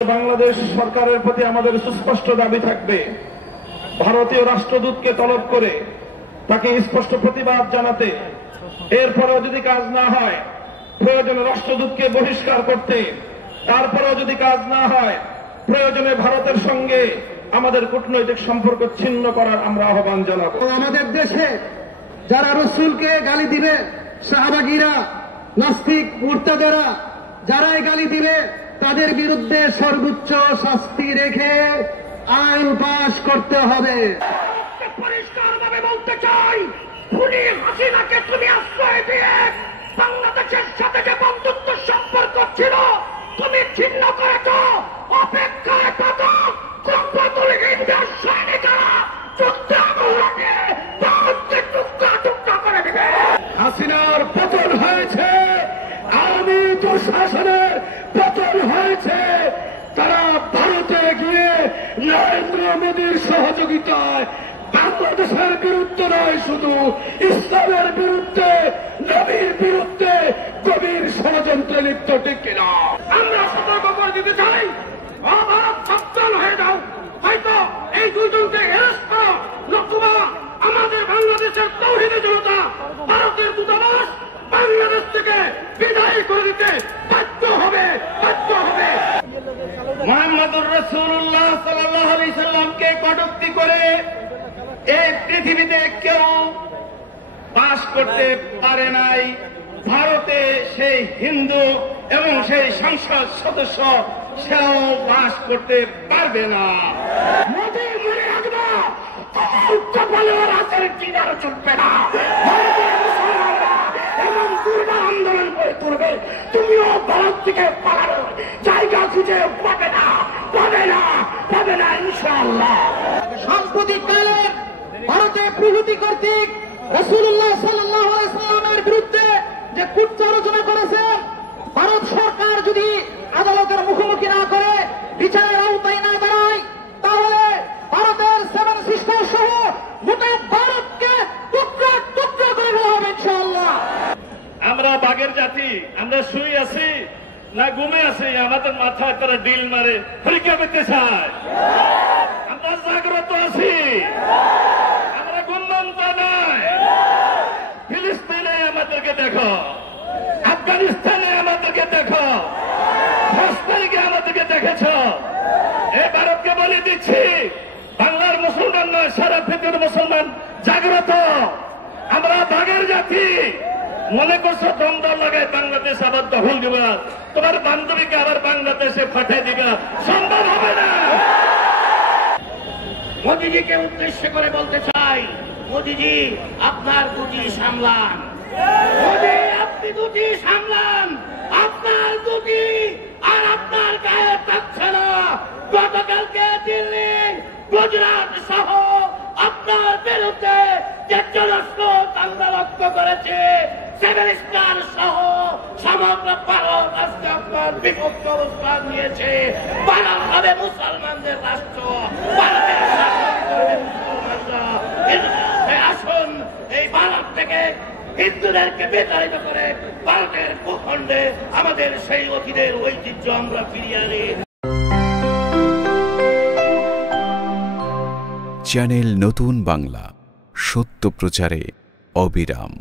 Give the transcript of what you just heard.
বাংলাদেশ সরকারের প্রতি আমাদের সুস্পষ্ট দাবি থাকবে, ভারতীয় রাষ্ট্রদূতকে তলব করে তাকে স্পষ্ট প্রতিবাদ জানাতে, এরপরেও যদি কাজ না হয় প্রয়োজনে রাষ্ট্রদূতকে বহিষ্কার করতে, তারপরেও যদি কাজ না হয় প্রয়োজনে ভারতের সঙ্গে আমাদের কূটনৈতিক সম্পর্ক ছিন্ন করার আমরা আহ্বান জানাব। আমাদের দেশে যারা রসুলকে গালি দিবে, শাহবাগীরা, নাস্তিক, মুরতাদেরা যারাই গালি দিবে তাদের বিরুদ্ধে সর্বোচ্চ শাস্তি রেখে আইন পাশ করতে হবে। পরিষ্কারভাবে বলতে চাই, খুনি হাসিনাকে তুমি আশ্রয় দিয়ে বাংলাদেশের সাথে যে বন্ধুত্ব সম্পর্ক ছিল তুমি ছিন্ন করেছ। অপেক্ষায় থাকো, ইন্ডিয়ার সৈনিকেরা যুদ্ধে ভারতকে টুকরা টুকরা করে দিবে। হাসিনার পতন হয়েছে, আওয়ামী দুঃশাসনের পতন হয়েছে। তারা ভারতে গিয়ে নরেন্দ্র মোদীর সহযোগিতায় বাংলাদেশের বিরুদ্ধে নয়, শুধু ইসলামের বিরুদ্ধে, নবীর বিরুদ্ধে গভীর ষড়যন্ত্রে লিপ্ত। ঠিক কিনা? আমরা সতর্ক করে দিতে চাই, ভারত সাবধান হয়ে যাও। হয়তো এই দুইজনকে অ্যারেস্ট করো, নতুবা আমাদের বাংলাদেশের তৌহিদে জনতা ভারতের দূতাবাস বাংলাদেশ থেকে বিদায় করে দিতে বাধ্য হবে। মুহাম্মদুর রাসূলুল্লাহ সাল্লাল্লাহু আলাইহি সাল্লামকে কটূক্তি করে এই পৃথিবীতে কেউ বাস করতে পারে নাই। ভারতে সেই হিন্দু এবং সেই সংসদ সদস্য সেও বাস করতে পারবে না। মোদী মনে রাখবো, কপালের রাতের কিনারে চলবে না। ভারতের মুসলমানরা এমন দুর্বার আন্দোলন করে তুলবে, তুমিও ভারত থেকে পালানোর জায়গা খুঁজে পাবে না ইনশাআল্লাহ। সাম্প্রতিককালে ভারতে প্রভৃতি কর্তৃক রাসূলুল্লাহ সাল্লাল্লাহু আলাইহি সাল্লামের বিরুদ্ধে যে কুটচারণা করেছে, ভারত সরকার যদি আদালতের মুখোমুখি না করে, বিচারের আওতায় না দাঁড়ায়, তাহলে ভারতের সেভেন সিস্টার সহ গোটা ভারতকে টুকরা টুকরা করে ফেলা হবে ইনশাআল্লাহ। আমরা বাঘের জাতি, আমরা শুয়ে আছি না ঘুমে আছি, আমাদের মাথায় তারা ডিল মারে পরীক্ষা করতে চায়। আমরা জাগ্রত আছি, আমরা ঘুমন্ত নয়। ফিলিস্তিনে আমাদেরকে দেখো, আফগানিস্তানে আমাদেরকে দেখো, 10 তারিখে আমাদেরকে দেখেছ। এই ভারতকে বলে দিচ্ছি, বাংলার মুসলমান নয়, সারা পৃথিবীর মুসলমান জাগ্রত। আমরা বাঘের জাতি। মনে করছো দ্বন্দ্ব লাগায় বাংলাদেশ আবার দখল দিবা, তোমার বান্ধবীকে আবার বাংলাদেশে পাঠিয়ে দিবা, সম্ভব হবে না। মোদীজিকে উদ্দেশ্য করে বলতে চাই, মোদীজি আপনার দুটি সামলান। মোদী আপনি দুটি সামলান, আপনার দুটি আর আপনার গায়ে থাকছে না। গতকালকে দিল্লি, গুজরাট সহ আপনার বিরুদ্ধে যে জনস্র আমরা লক্ষ্য করেছে, সেভেন স্টার সহ সমগ্র ভারত আজকে আপনার বিপক্ষ অবস্থান নিয়েছে। ভারত হবে মুসলমানদের রাষ্ট্র, ভারতের মুসলমানরা। আসুন এই ভারত থেকে হিন্দুদেরকে বিতাড়িত করে ভারতের ভূখণ্ডে আমাদের সেই অতীতের ঐতিহ্য আমরা ফিরিয়ে আনি। চ্যানেল নতুন বাংলা, সত্য প্রচারে অবিরাম।